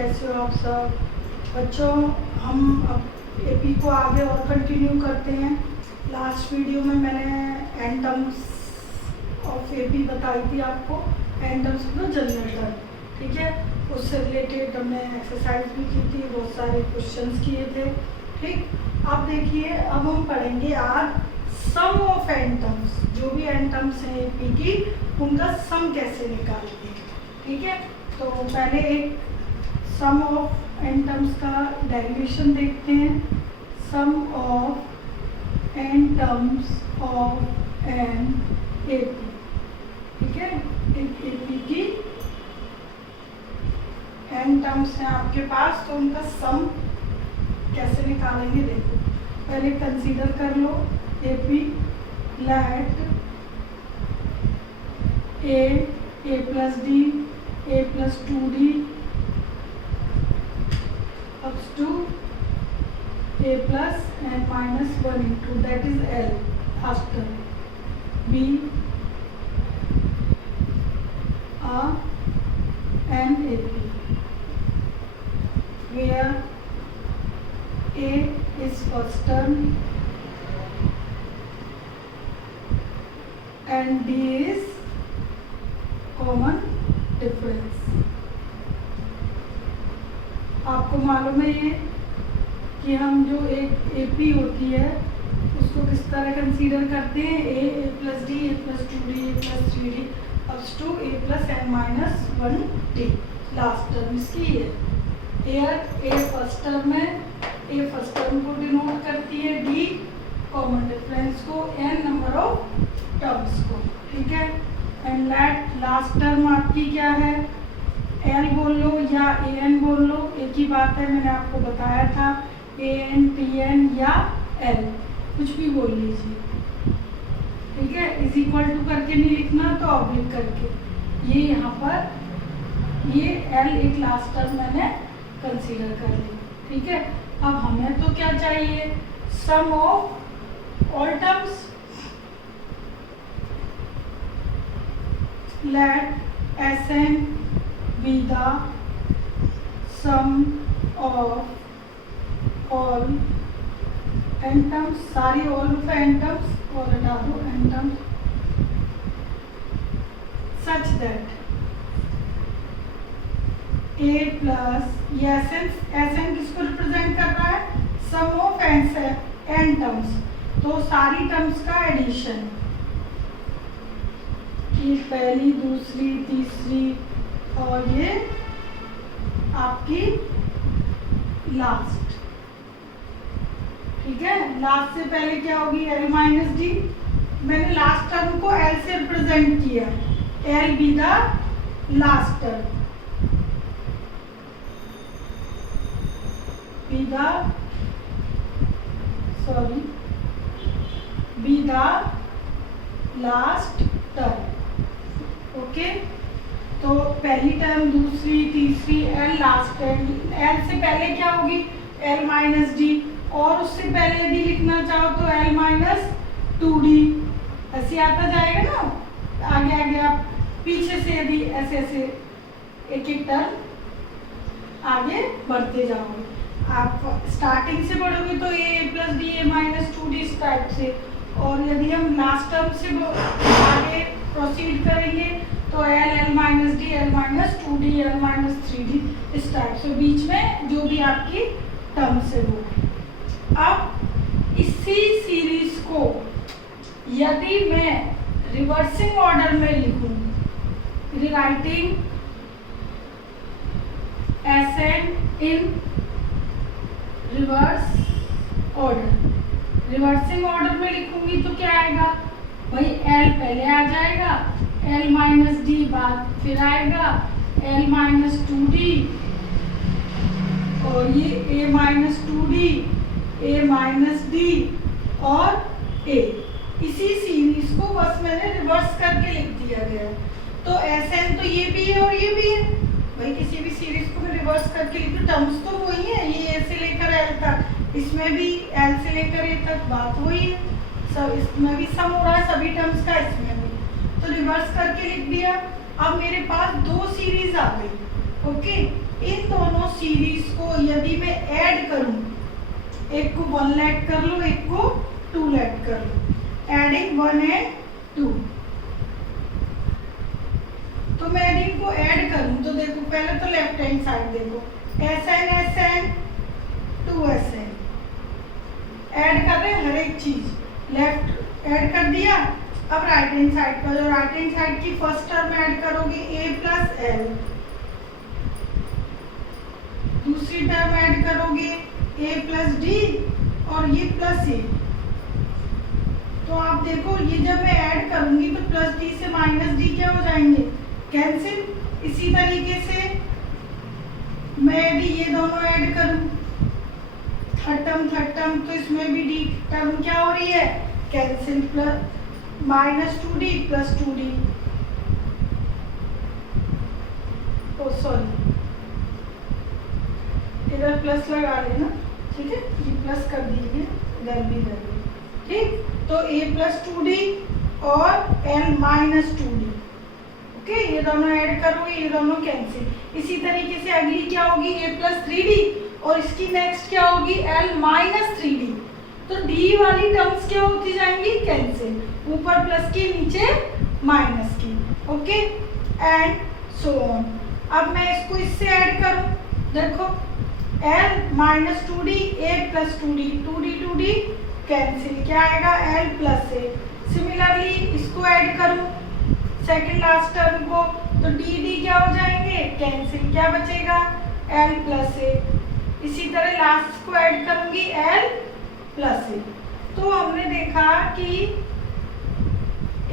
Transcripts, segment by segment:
कैसे हो आप सब बच्चों। हम अब एपी को आगे और कंटिन्यू करते हैं। लास्ट वीडियो में मैंने एन टर्म्स ऑफ एपी बताई थी आपको, एन टर्म्स मतलब जनरल टर्म, ठीक है। उससे रिलेटेड हमने एक्सरसाइज भी की थी, बहुत सारे क्वेश्चंस किए थे, ठीक। अब देखिए, अब हम पढ़ेंगे आज सम ऑफ एन टर्म्स। जो भी एन टर्म्स हैं एपी की, उनका सम कैसे निकालते हैं, ठीक है। तो पहले एक सम ऑफ एन टर्म्स का डेरिवेशन देखते हैं। Sum of n terms of an AP, ठीक है। एक एपी की एन टर्म्स हैं आपके पास, तो उनका सम कैसे निकालेंगे देखो। पहले कंसीडर कर लो AP let a plus d, a plus 2d up to a plus and minus 1 into that is L after B a and AP, where A is first term and D is common difference. आपको मालूम है ये कि हम जो एक AP होती है उसको किस तरह कंसीडर करते हैं। A plus d, a plus 2d, a plus 3d up to a plus N minus 1d। Last term इसकी है। एयर ए फर्स्ट टर्म है, ए फर्स्ट टर्म को डिनोट करती है, डी कॉमन डिफरेंस को, एन नंबर ऑफ टर्म्स को, ठीक है। एंड लेट लास्ट टर्म आपकी क्या है, एल बोल लो या ए एन बोल लो, एक ही बात है, मैंने आपको बताया था। ए एन, टी एन या एल कुछ भी बोल लीजिए, ठीक है। इज इक्वल टू करके नहीं लिखना, तो ऑब्लिक करके। ये यहाँ पर ये एल एक लास्ट टर्म मैंने कंसीडर कर ली, ठीक है। अब हमें तो क्या चाहिए, sum of all terms. Let Sn be the sum of all n terms, सारी all of n terms, और हटा दो n terms, such that a plus ये Sn किसको रिप्रेजेंट कर रहा है, sum of n terms, तो सारी टर्म्स का एडिशन, ये पहली, दूसरी, तीसरी और ये आपकी लास्ट, ठीक है। लास्ट से पहले क्या होगी, एल माइनस डी। मैंने लास्ट टर्म को एल से रिप्रेजेंट किया, L be the last term, be the last term, okay. तो पहली टर्म, दूसरी, तीसरी, एल लास्ट टर्म। एल से पहले क्या होगी, एल माइनस डी, और उससे पहले यदि लिखना चाहो तो एल माइनस 2d, ऐसे आता जाएगा ना। आगे आगे आप पीछे से यदि ऐसे ऐसे एक एक टर्म आगे बढ़ते जाओगे, आप स्टार्टिंग से बढ़ोगे तो ए प्लस डी, ए माइनस 2d इस टाइप से, और यदि हम लास्ट टर्म से आगे प्रोसीड करेंगे तो L minus D, L minus 2d, L minus 3d इस टाइप से, बीच में जो भी आपकी टर्म्स है वो। अब इसी सीरीज को यदि मैं रिवर्सिंग ऑर्डर में लिखूं, रिराइटिंग Sn इन रिवर्स ऑर्डर, रिवर्सिंग ऑर्डर में लिखूंगी तो क्या आएगा भाई, एल पहले आ जाएगा, एल माइनस डी बाद फिर आएगा, एल माइनस 2d, और ये ए माइनस 2d, ए माइनस डी और ए। इसी सीरीज को बस मैंने रिवर्स करके लिख दिया गया है। तो Sn तो ये भी है और ये भी है भाई, किसी भी सीरीज को मैं रिवर्स करके लिखूं, टर्म्स तो वही है, ये ए से लेकर एल तक, इसमें भी एल से लेकर ए तक बात वही है, सब इसमें भी सम हो रहा है सभी टर्म्स का, इसमें भी, तो रिवर्स करके लिख दिया। अब मेरे पास दो सीरीज आ गई, ओके। इन दोनों सीरीज को यदि मैं ऐड करूं, एक को 1 लेट कर लो, एक को 2 लेट कर लो, एडिंग 1 एंड 2। तो मैं यदि इनको ऐड करूं तो देखो पहले तो लेफ्ट हैंड साइड देखो, SN SN 2SN ऐड कर रहे हैं हर एक चीज, लेफ्ट ऐड कर दिया। अब राइट हैंड साइड पर, जो राइट हैंड साइड की फर्स्ट टर्म ऐड करोगे A प्लस L, दूसरी टर्म ऐड करोगे A प्लस D और ये प्लस A। तो आप देखो ये जब मैं ऐड करूंगी तो प्लस D से माइनस D क्या हो जाएंगे, कैंसिल। इसी तरीके से मैं यदि ये दोनों ऐड करूं थर्ड टर्म तो इसमें भी D टर्म क्या हो रही है, cancel, plus minus 2D plus 2D, ओ सॉरी इधर प्लस लगा लेना, ठीक है, ये प्लस कर दीजिए, इधर भी कर दीजिए, ठीक। तो A प्लस 2D और L माइनस 2D, ओके, ये दोनों ऐड करोगे, ये दोनों कैंसिल। इसी तरीके से अगली क्या होगी, A प्लस 3D और इसकी नेक्स्ट क्या होगी, L माइनस 3D। तो D वाली टर्म्स क्या होती जाएंगी, कैंसिल, ऊपर प्लस की नीचे माइनस की, ओके, एंड सो ऑन। अब मैं इसको इससे ऐड करूं, देखो L minus 2D A plus 2D 2D cancel, क्या आएगा, L प्लस A। सिमिलरली इसको ऐड करूं सेकंड लास्ट टर्म को, तो D क्या हो जाएंगे, कैंसिल, क्या बचेगा, L प्लस A। इसी तरह लास्ट को ऐड करूंगी L प्लस A। तो हमने देखा कि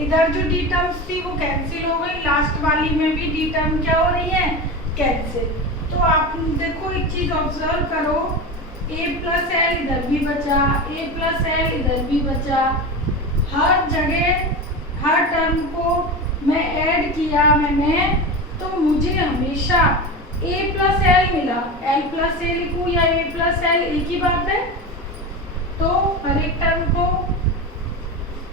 इधर जो D टर्म्स थी वो कैंसिल हो गई, लास्ट वाली में भी D टर्म क्या हो रही है, कैंसिल। तो आप देखो एक चीज ऑब्जर्व करो, A प्लस L इधर भी बचा, A प्लस L इधर भी बचा, हर जगह हर टर्म को मैं ऐड किया मैंने, तो मुझे हमेशा A प्लस L मिला। L प्लस A लिखूं या A प्लस L एक ही बात है, तो हर एक टर्म को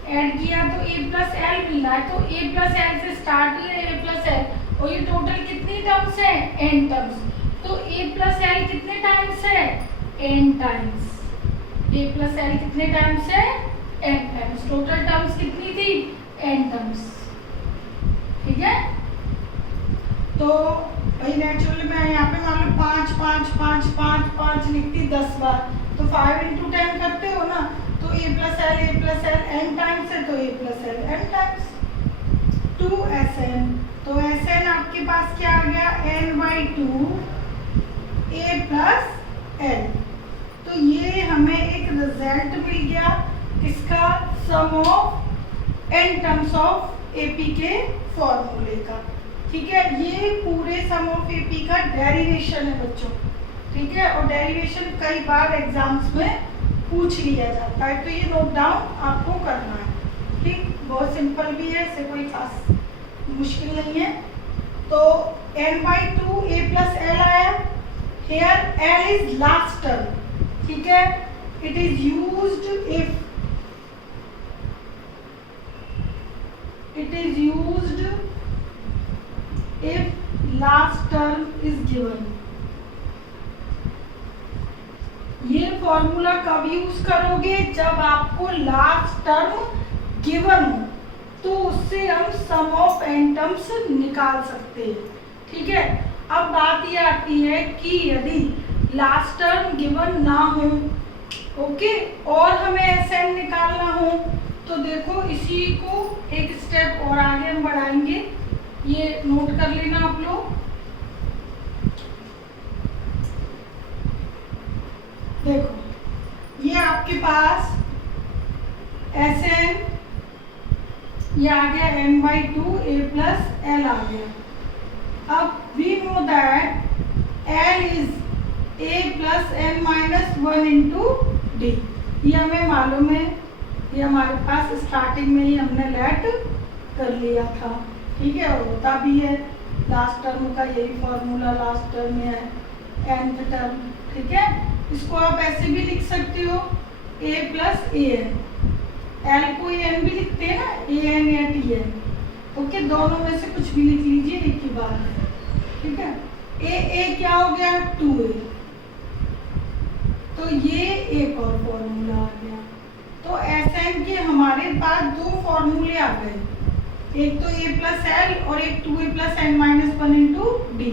ऐड किया तो A प्लस L मिल रहा है, तो A प्लस L से स्टार्ट किया A प्लस L, और ये टोटल कितनी टर्म्स है, n टर्म्स। तो A प्लस L कितने टाइम्स है, n times. A plus L कितने टाइम्स है, n टाइम्स। टोटल टर्म्स कितनी थी, n टर्म्स, ठीक है। तो भाई नेचुरली मैं यहाँ पे मान लो 5 5 5 5 5 लिखती 10 बार, तो 5 into 10 करते हो ना, तो A plus L n times है, तो A plus L n times 2SN। तो SN आपके पास क्या आ गया, n/2 A प्लस L। तो ये हमें एक रिजल्ट मिल गया किसका, sum of n terms of AP के फॉर्मूले का, ठीक है। ये पूरे सम ऑफ AP का डेरिवेशन है बच्चों, ठीक है, और डेरिवेशन कई बार एग्जाम्स में पूछ लिया जाता है, तो ये नोट डाउन आपको करना है, ठीक। बहुत सिंपल भी है, इससे कोई खास मुश्किल नहीं है। तो n/2 A प्लस L आया, here L is last term, ठीक है। It is used if last term is given। ये फॉर्मूला कब यूज करोगे, जब आपको लास्ट टर्म गिवन हो, तो उससे हम सम ऑफ n टर्म्स निकाल सकते हैं, ठीक है। अब बात ये आती है कि यदि लास्ट टर्म गिवन ना हो, ओके, और हमें SN निकालना हो, तो देखो इसी को एक स्टेप और आगे हम बढ़ाएंगे, ये नोट कर लेना आप लोग। देखो ये आपके पास SN ये आ गया n/2 A प्लस L आ गया। अब we know that L is A plus N minus 1 into D, ये हमें मालूम है, ये हमारे पास स्टार्टिंग में ही हमने लेट कर लिया था, ठीक है, और होता भी है लास्ट टर्म का यही फॉर्मूला लास्ट टर्म में है nth टर्म, ठीक है। इसको आप ऐसे भी लिख सकते हो A प्लस AN, L को AN भी लिखते हैं ना, AN या TN, ओके, दोनों में से कुछ भी लिख लीजिए, एक ही बात है, ठीक है। ए क्या हो गया 2a, तो ये एक और फॉर्मूला आ गया। तो Sn के हमारे पास दो फॉर्मूले आ गए, एक तो a प्लस एल और एक 2a plus N minus one into D.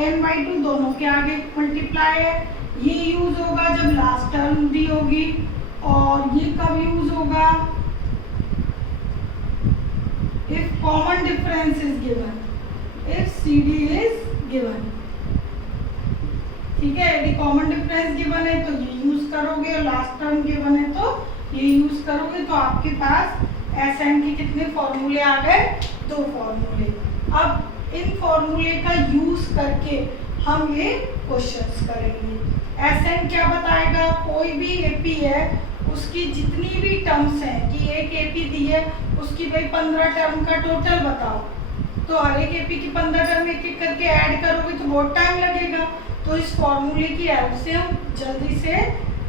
n/2 दोनों के आगे मल्टीप्लाई है, ये यूज होगा जब लास्ट टर्म दी होगी, और ये कब यूज होगा if common difference is given, if CD is given. ठीक है, यदि कॉमन डिफरेंस गिवन है तो ये यूज करोगे, और लास्ट टर्म गिवन है तो ये यूज करोगे। तो आपके पास Sn के कितने फॉर्मूले आ गए, दो फॉर्मूले। अब इन फॉर्मूले का यूज करके हम ये क्वेश्चंस करेंगे। Sn क्या बताएगा, कोई भी AP है उसकी जितनी भी टर्म्स हैं, कि एक AP दी है उसकी भाई 15 टर्म का टोटल बताओ, तो हर एक AP की 15 टर्म एक एक करके ऐड करोगे तो बहुत टाइम लगेगा। तो इस फॉर्मूले की हेल्प से हम जल्दी से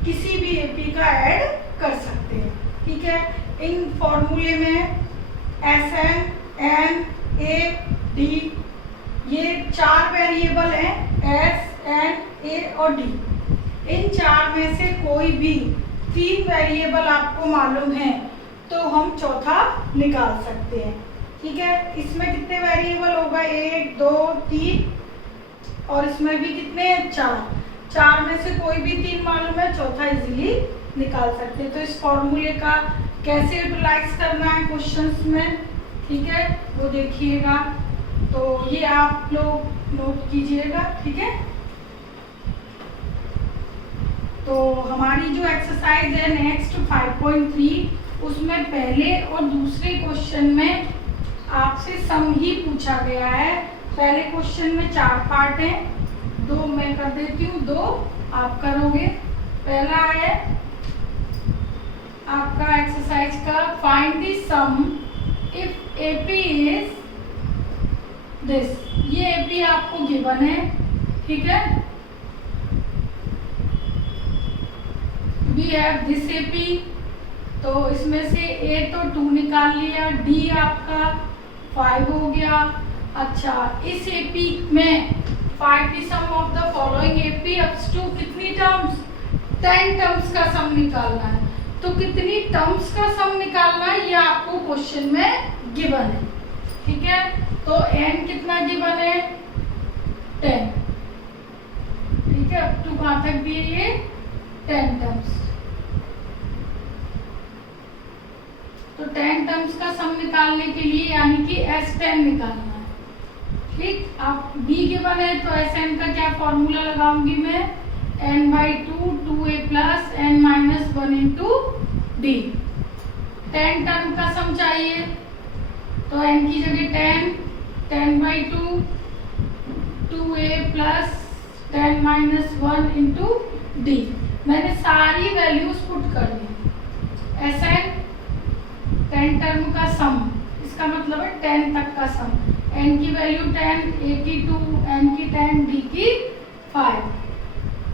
किसी भी AP का ऐड कर सकते हैं। ठीक है, इन फॉर्मूले में Sn, N, A, D ये चार वेरिएबल हैं, S, N, A और D। इन चार में से कोई भी तीन वेरिएबल आपको मालूम है तो हम चौथा निकाल सकते हैं। ठीक है, इसमें कितने वेरिएबल होगा, 1, 2, 3 और इसमें भी कितने, 4। चार में से कोई भी तीन मालूम है, चौथा इजीली निकाल सकते हैं। तो इस फॉर्मूले का कैसे यूटिलाइज करना है क्वेश्चंस में, ठीक है, वो देखिएगा। तो ये आप लोग नोट कीजिएगा। ठीक है, तो हमारी जो एक्सरसाइज है नेक्स्ट 5.3, उसमें पहले और दूसरे क्वेश्चन में आपसे सम ही पूछा गया है। पहले क्वेश्चन में 4 पार्ट हैं, 2 मैं कर देती हूँ, 2 आप करोगे। पहला है आपका एक्सरसाइज का find the sum if AP is this. ये AP आपको गिवन है, ठीक है, वी हैव दिस AP, तो इसमें से A तो 2 निकाल लिया, D आपका 5 हो गया। अच्छा, इस AP में find the sum of the following AP ups to कितनी टर्म्स, 10 टर्म्स का सम निकालना है। तो कितनी टर्म्स का सम निकालना है ये आपको क्वेश्चन में गिवन है। ठीक है, तो n कितना गिवन है, 10। ठीक है, अप टू कहाँ तक भी है, ये 10 टर्म्स। तो 10 टर्म्स का सम निकालने के लिए यानी कि S10 निकालना है। ठीक, अब B गिवन है तो Sn का क्या फॉर्मूला लगाऊंगी मैं, n/2 2a plus n minus 1 into D। 10 term का सम चाहिए तो n की जगह 10/2 2a plus 10 minus 1 into D। मैंने सारी वैल्यूज पुट कर दी। Sn 10 टर्म का सम, इसका मतलब है 10 तक का सम। n की वैल्यू 10, a की 2, n की 10, d की 5।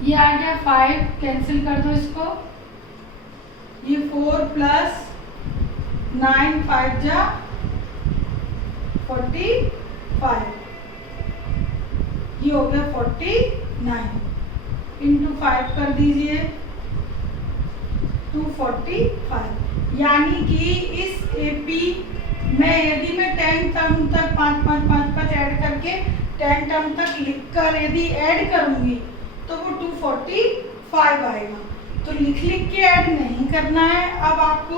ये आ गया 5, कैंसिल कर दो इसको। ये 4 प्लस 9 5 जा 45, ये हो गया 49 इंटू 5 कर दीजिए 245। यानी कि इस AP में यदि मैं 10 टर्म तक 5 ऐड करके 10 टर्म तक लिखकर यदि ऐड करूंगी तो वो 245 आएगा। तो लिख के ऐड नहीं करना है। अब आपको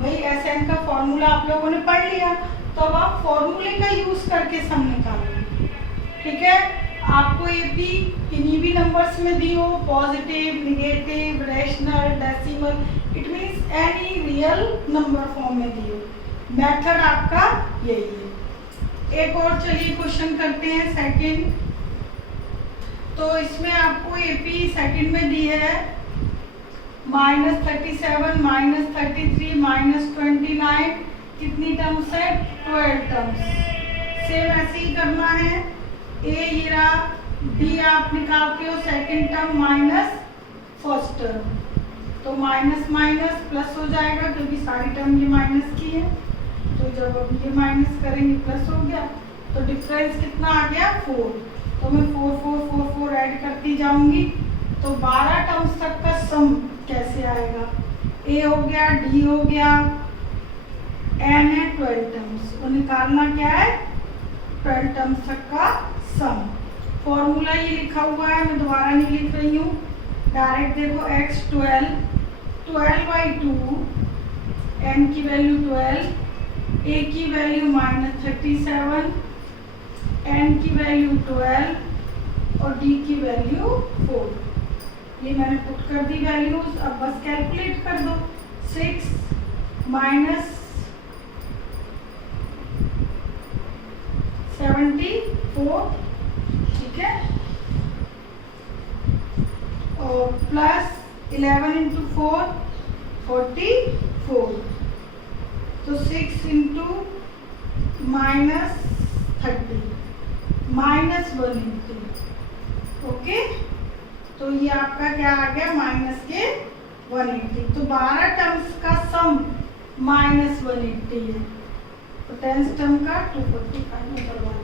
भाई Sn का फॉर्मूला आप लोगों ने पढ़ लिया, तो अब आप फॉर्मूले का यूज करके सम निकालोगे। ठीक है, आपको AP किन्हीं भी नंबर्स में दी हो, positive, negative, rational, decimal, it means any real number form में दी हो, मेथड आपका यही है। एक और चलिए क्वेश्चन करते हैं सेकंड। तो इसमें आपको AP सेकंड में दी है -37, -33, -29, कितनी टर्म्स है, 12 टर्म्स। सेम ऐसे ही करना है। A ये रहा, D आप निकालते हो second term minus first term, तो माइनस माइनस प्लस हो जाएगा क्योंकि सारी टर्म ये माइनस की है। तो जब अब ये माइनस करेंगे प्लस हो गया, तो डिफरेंस कितना आ गया 4। तो मैं 4 4 4 4 ऐड करती जाऊंगी तो 12 टर्म्स तक का सम कैसे आएगा। ए हो गया, डी हो गया, एन है 12 टर्म्स, तो निकालना क्या है 12 टर्म्स तक का सम। फॉर्मूला ये लिखा हुआ है, मैं दोबारा नहीं लिख रही हूँ, डायरेक्ट देखो x 12/2, n की वैल्यू 12, a की वैल्यू -37, n की वैल्यू 12 और d की वैल्यू 4। ये मैंने पुट कर दी वैल्यूज, अब बस कैलकुलेट कर दो। 6 - 74, ठीक है, और प्लस 11 × 4 44, तो 6 × -30 -180। ओके, तो ये आपका क्या आ गया माइनस के 180। तो 12 टर्म्स का सम -180 है, तो 10 टर्म का 245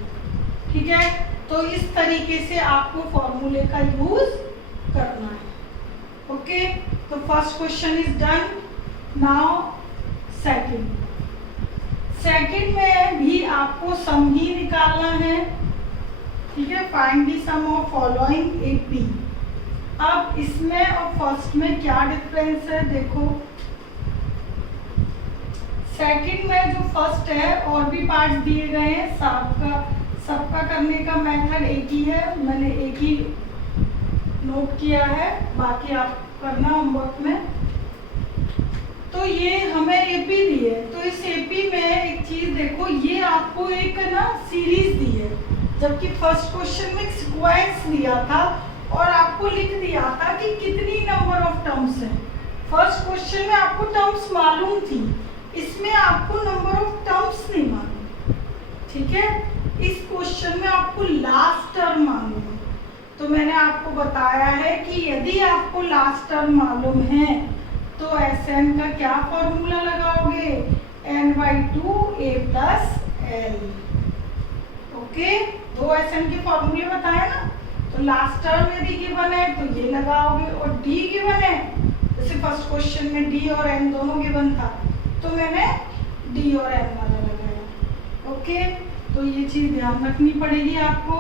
ठीक है। तो इस तरीके से आपको फॉर्मूले का यूज करना है। ओके, तो first question is done. Now second में भी आपको सम ही निकालना है, ठीक है। Find the sum of following AP. अब इसमें और फर्स्ट में क्या डिफरेंस है देखो। सेकंड में जो फर्स्ट है और भी पार्ट्स दिए गए हैं, सबका करने का मेथड एक ही है, मैंने एक ही नोट किया है, बाकी आप करना होमवर्क में। तो ये हमें एपी दी है, तो इस एपी में एक चीज देखो, ये आपको एक ना सीरीज दी है, जबकि फर्स्ट क्वेश्चन में सीक्वेंस दिया था और आपको लिख दिया था कि कितनी नंबर ऑफ टर्म्स हैं। फर्स्ट क्वेश्चन में आपको टर्म्स मालूम थी, इसमें आपको नंबर ऑफ टर्म्स नहीं मालूम, ठीक है। इस क्वेश्चन में आपको लास्ट टर्म मालूम है, तो मैंने आपको बताया है कि यदि आपको लास्ट टर्म मालूम है तो Sn का क्या फॉर्मूला लगाओगे, n/2 a + l। Okay, 2 Sn के फॉर्मूले बताए ना, तो लास्ट टर्म यदि गिवन है तो ये लगाओगे, और d गिवन है, जैसे फर्स्ट क्वेश्चन में d और n दोनों गिवन था, तो मैंने d और n वाला लगाया। ओके, तो ये चीज ध्यान रखनी पड़ेगी आपको।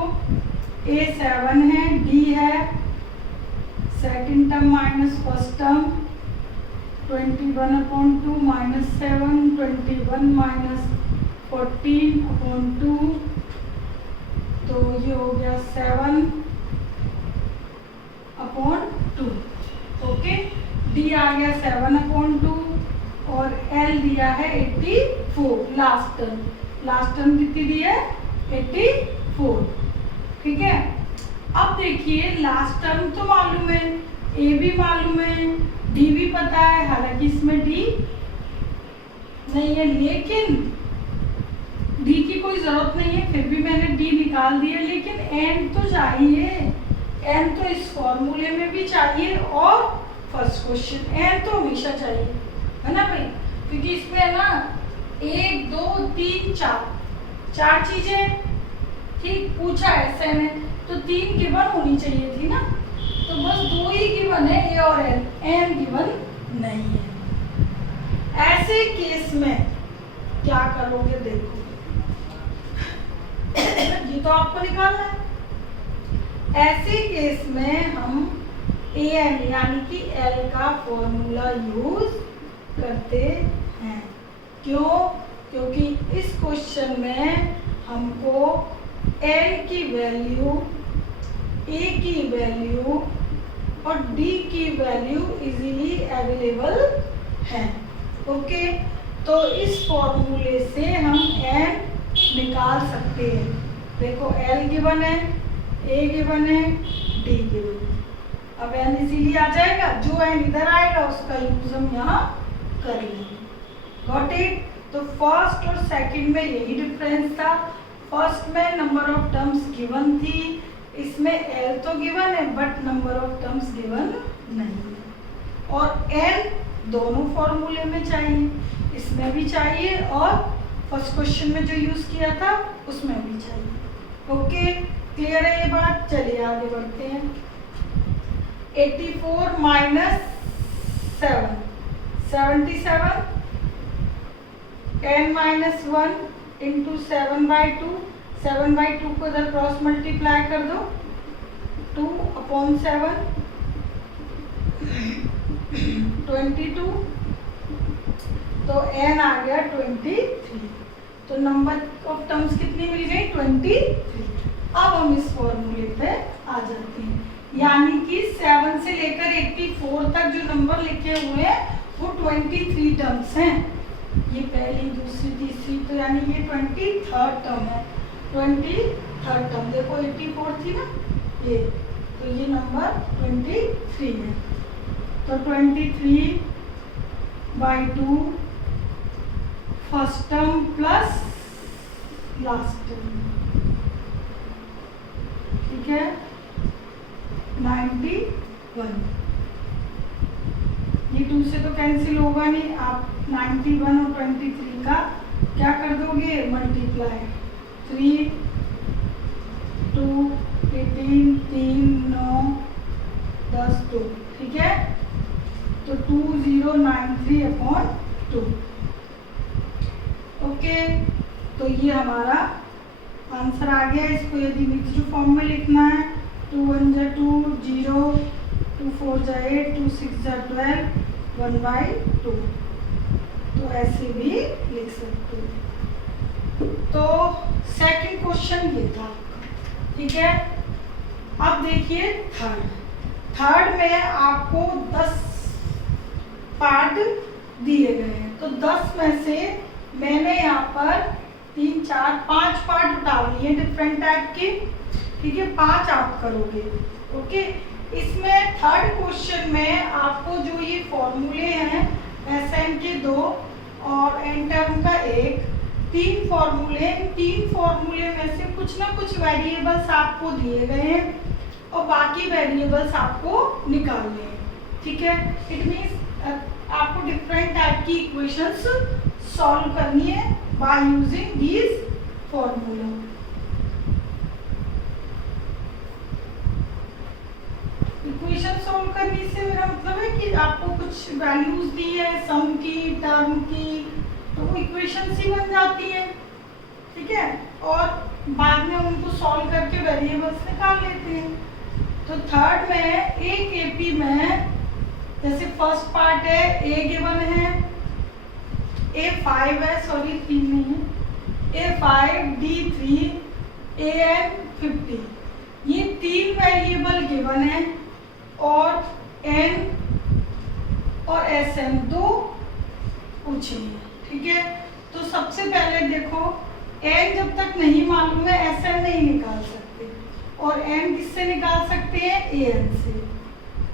a 7 है, d है second term minus first term, 21/2 - 7, 21 - 14/2, तो ये हो गया 7/2। ओके, d आ गया 7/2 और l दिया है 84। लास्ट टर्म कितनी दी है 84, ठीक है। अब देखिए लास्ट टर्म तो मालूम है, a भी मालूम है, d भी पता है, हालांकि इसमें d नहीं है, लेकिन d की कोई जरूरत नहीं है, फिर भी मैंने d निकाल दिया। लेकिन n तो चाहिए, n तो इस फॉर्मूले में भी चाहिए और फर्स्ट क्वेश्चन n तो हमेशा चाहिए, है ना भाई, क्योंकि इसमें ना 1 2 3 4 चीजें ठीक पूछा है SN है, तो 3 गिवन होनी चाहिए थी ना, तो बस 2 ही गिवन है, a और n गिवन नहीं है। ऐसे केस में क्या करोगे देखो, ये तो आपको निकालना है। ऐसे केस में हम an यानी कि l का फॉर्मूला यूज करते हैं। क्यों? क्योंकि इस क्वेश्चन में हमको l की वैल्यू, a की वैल्यू और d की वैल्यू इजीली अवेलेबल है। ओके, तो इस फॉर्मूले से हम n निकाल सकते हैं। देखो l गिवन है, a गिवन है, d गिवन है, अब n इजीली आ जाएगा, जो n इधर आएगा उसका यूज हम यहाँ कर लेंगे। Got it? तो फर्स्ट और सेकंड में यही डिफरेंस था। फर्स्ट में नंबर ऑफ टर्म्स गिवन थी, इसमें l तो गिवन है but number of terms given नहीं है, और n दोनों फॉर्मूले में चाहिए, इसमें भी चाहिए और फर्स्ट क्वेश्चन में जो यूज़ किया था उसमें भी चाहिए। ओके, क्लियर है ये बात? चलिए आगे बढ़ते हैं। 84 माइनस 7 77, 10 माइनस 1 इंटू 7/2, 7/2 को इधर क्रॉस मल्टीप्लाई कर दो, 2/7 22, तो n आ गया 23। तो नंबर ऑफ टर्म्स कितनी मिल गई? 23। अब हम इस फॉर्मूले पे आ जाते हैं, यानी कि 7 से लेकर 84 तक जो नंबर लिखे हुए हैं वो 23 टर्म्स हैं। ये पहली, दूसरी, तीसरी, तो यानी ये 23rd टर्म है। 23rd टर्म देखो, 84 थी ना ये, तो ये नंबर 23 है। तो 23/2 first term plus last term, ठीक है, 91। ये 2 से तो कैंसिल होगा नहीं, आप 91 और 23 का क्या कर दोगे? मल्टीप्लाई। 3 2 18 3 9 10 2, ठीक है। तो 2093/2। ओके, तो ये हमारा आंसर आ गया। इसको यदि मिक्स्ड फॉर्म में लिखना है, 2 1 जा 2 0, 2 4 जा 8, 2 6 जा 12, 1/2, तो ऐसे भी लिख सकते हो। तो सेकंड क्वेश्चन ये था, ठीक है। अब देखिए थर्ड में आपको 10 पार्ट दिए गए हैं, तो 10 में से मैंने यहाँ पर 3 4 5 पार्ट उठा लिए डिफरेंट टाइप के, ठीक है। 5 आप करोगे। ओके, इसमें थर्ड क्वेश्चन में आपको जो ये फॉर्मूले हैं, SN के 2 और एन टर्म का 1, 3 फॉर्मूले, 3 फॉर्मूले में से कुछ ना कुछ वेरिएबल्स आपको दिए गए हैं और बाकी वेरिएबल्स आपको निकालने हैं, ठीक है। इट मीन्स आपको डिफरेंट टाइप की इक्वेशंस सॉल्व करनी है by using these formula. Equation solve करने से मेरा मतलब है कि आपको कुछ वैल्यूज दी है सम की, टर्म की, तो वो इक्वेशन ही बन जाती है, ठीक है, और बाद में उनको सॉल्व करके वेरिएबल्स निकाल लेते हैं। तो थर्ड में एक एपी में जैसे फर्स्ट पार्ट है ए गिवन है, A5 है, सॉरी 3 नहीं है, A5 D3 AN 50, ये 3 वेरिएबल गिवन है और N और SN 2 पूछे हैं, ठीक है। तो सबसे पहले देखो, N जब तक नहीं मालूम है SN नहीं निकाल सकते, और N किससे निकाल सकते हैं? AN से।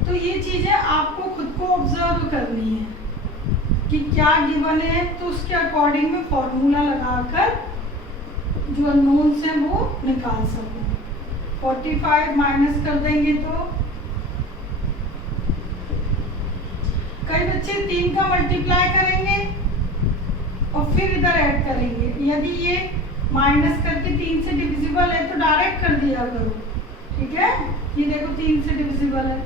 तो ये चीज़ें आपको खुद को ऑब्जर्व करनी है कि क्या गिवन है, तो उसके अकॉर्डिंग में फॉर्मूला लगाकर जो अननोन्स हैं वो निकाल सको। 45 माइनस कर देंगे तो कई बच्चे 3 का मल्टीप्लाई करेंगे और फिर इधर ऐड करेंगे। यदि ये माइनस करके 3 से डिविजिबल है तो डायरेक्ट कर दिया करो, ठीक है। ये देखो 3 से डिविजिबल है,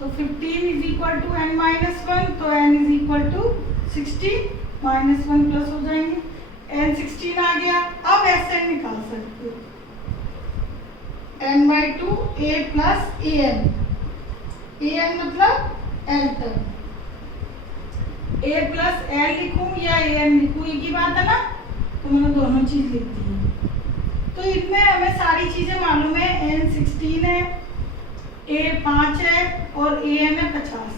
तो 15 is equal to n minus 1, तो n is equal to 16, minus 1 plus हो जाएंगे, n 16 आ गया। अब ऐसे निकाल सकते हो, n/2 a plus an, an मतलब l तक, a प्लस l लिखूं या an लिखूं, एक ही बात है ना, तो मैंने दोनों चीज लिख दी है। तो इनमें हमें सारी चीजें मालूम है, n 16 है, a 5 है और an है 50।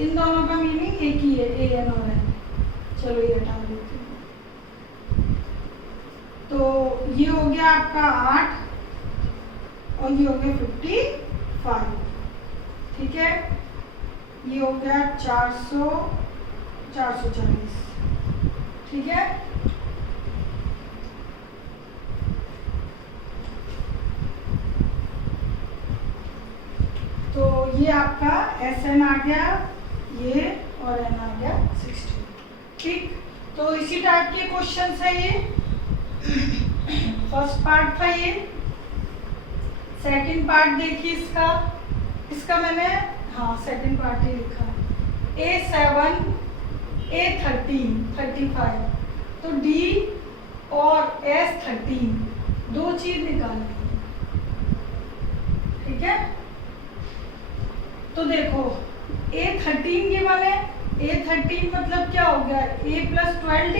इन दोनों का मीनिंग एक ही है, an और n। चलो ये हटा देते हैं। तो ये हो गया आपका 8 और ये हो गया 55, ठीक है। ये हो गया 440, ठीक है। तो ये आपका SN आ गया ये, और N आ गया 16। ठीक, तो इसी टाइप के क्वेश्चन है ये। फर्स्ट पार्ट था ये। सेकंड पार्ट देखिए इसका मैंने सेकंड पार्ट ही लिखा, A7 A13 35, तो D और S13 दो चीज निकालनी है, ठीक है। तो देखो A13 के वाले, A13 मतलब क्या हो गया, A + 12D,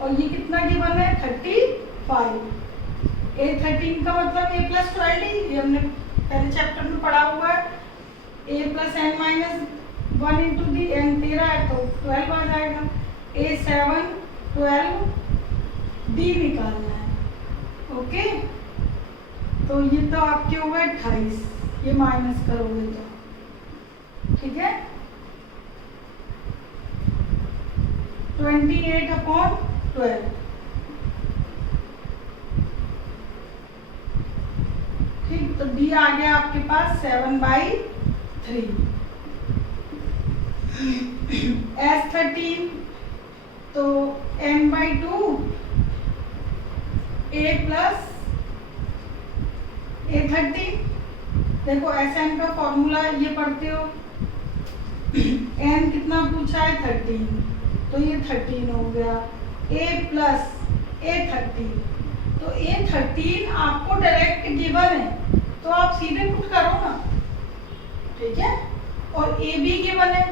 और ये कितना गिवन है 35। A13 का मतलब A + 12D, ये हमने पहले चैप्टर में पढ़ा हुआ है। A + n - 1 × D, n 13 है तो 12 आ जाएगा। A7 12 D निकालना है, ओके। तो ये तो आपके हो गए 28, ये माइनस करोगे तो, ठीक है। 28/12, ठीक। तो D आ गया आपके पास 7/3। S13 तो n/2 A + A13। देखो Sn का फॉर्मूला ये पढ़ते हो, n कितना पूछा है 13, तो ये 13 हो गया। A + A13, तो A13 आपको डायरेक्ट गिवन है तो आप सीधे पुट करो ना, ठीक है। और A भी गिवन है,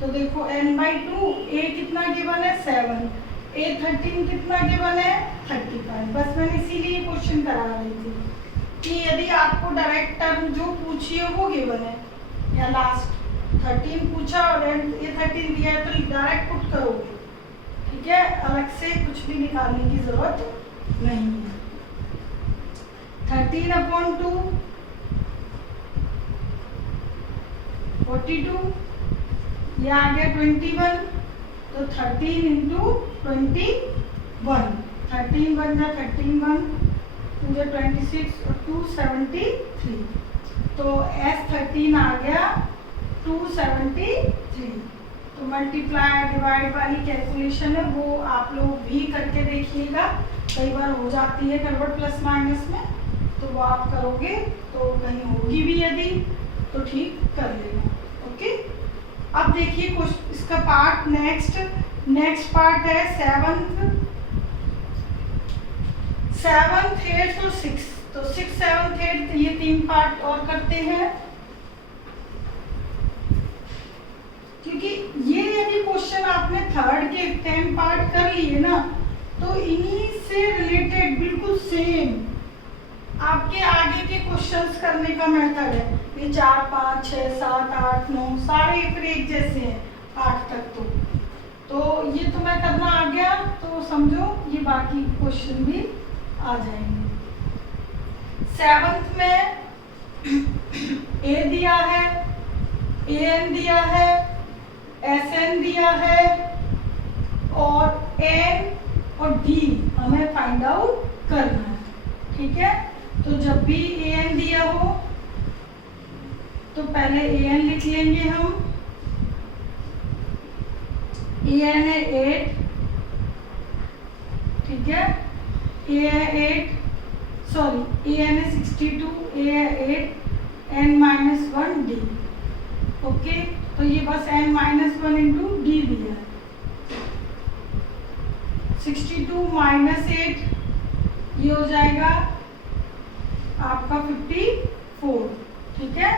तो देखो n/2 A कितना गिवन है 7, A13 कितना गिवन है 35। बस मैंने इसीलिए क्वेश्चन करा रही थी कि यदि आपको डायरेक्ट टर्म जो पूछी है वो गिवन है, या लास्ट 13 पूछा और A13 दिया है तो डायरेक्ट पुट करोगे, ठीक है। अलग से कुछ भी निकालने की जरूरत नहीं है। 13/2 42, ये आ गया 21, तो 13 × 21, 13 बन जा 31, 2 26 और 273, तो S13 आ गया 273। तो मल्टीप्लाई डिवाइड वाली कैलकुलेशन है वो आप लोग भी करके देखिएगा, कई बार हो जाती है कन्वर्ट प्लस माइनस में, तो वो आप करोगे तो कहीं होगी भी यदि तो ठीक कर लेना, ओके। अब देखिए इसका पार्ट नेक्स्ट पार्ट है 7th 8th और 6th, तो 6th 7th 8th ये 3 पार्ट और करते हैं, क्योंकि ये यदि क्वेश्चन आपने 3rd के 10 पार्ट कर लिए ना तो इन्हीं से रिलेटेड बिल्कुल सेम आपके आगे के क्वेश्चंस करने का मेथड है। ये 4 5 6 7 8 9 सारे फिर एक जैसे हैं 8 तक, तो ये तुम्हें करना आ गया तो समझो ये बाकी क्वेश्चन भी आ जाएंगे। 7th में A दिया है, AN दिया है, SN दिया है और N और D हमें फाइंड आउट करना है, ठीक है। तो जब भी AN दिया हो तो पहले AN लिख लेंगे हम। AN है 8, ठीक है। A है 8, सॉरी AN है 62, A है 8, N - 1 D, ओके। तो ये बस N - 1 × D दिया है। 62 - 8 ये हो जाएगा आपका 54, ठीक है।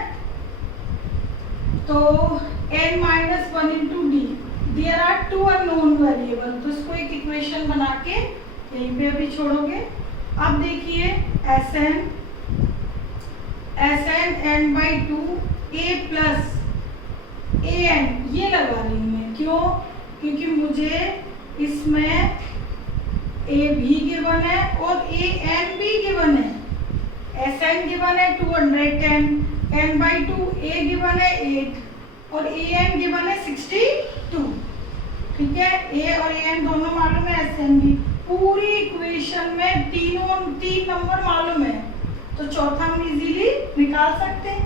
तो N - 1 × D, there are 2 unknown variable, तो इसको एक इक्वेशन बना के यहीं पे अभी छोड़ोगे। अब देखिए SN n/2 A + AN ये लगा रही हूँ मैं, क्यों? क्योंकि मुझे इसमें A भी गिवन है और AN भी गिवन है। SN गिवन है 210, n/2 A गिवन है 8 और AN गिवन है 62, ठीक है। A और AN दोनों मालूम है, SN भी। पूरी इक्वेशन में 3 नंबर मालूम है, तो चौथा हम इजीली निकाल सकते हैं।